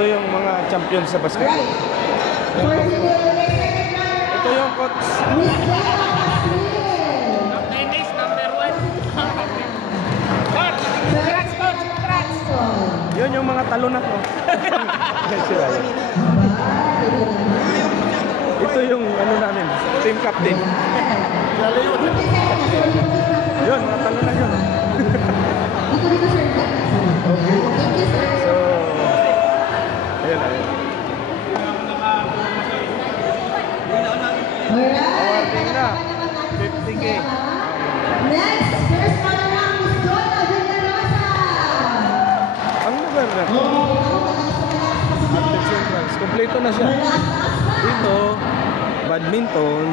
Ito yung mga champion sa basketball. Ito yung coach. Tennis number 1. Coach! Congrats, coach! Congrats! Yun yung mga talunan ko. Ito yung ano namin, team captain. Yun, mga talunan yun. So, ayun, ayun. Awarding na, 50K. Next, first runner-up is Donna Villarosa. Ang lugar na. Athlete Centrals. Kompleto na siya. Dito, badminton,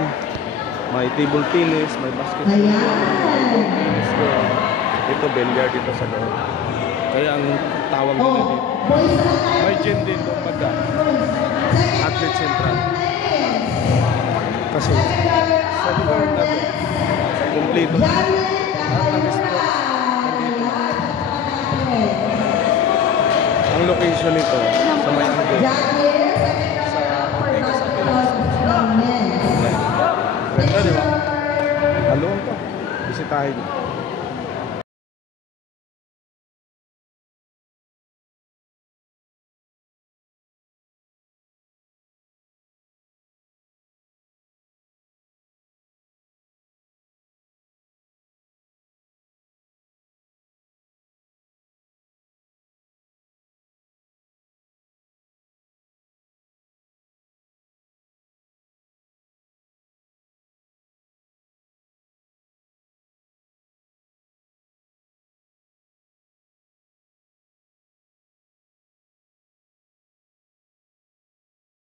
may table tennis, may basketball, may table tennis doon. Ito, billiard dito sa loob. Kaya ang tawag nila dito. May gym din doon pagka. Athlete Central. Kasi sa lugar na to, kompleto na. Lahat ng sports, nandito. Ang location nito sa may Angle. Sa Ortigas Aquilas. Ganda, di ba? Haloon ka. Bisitahin.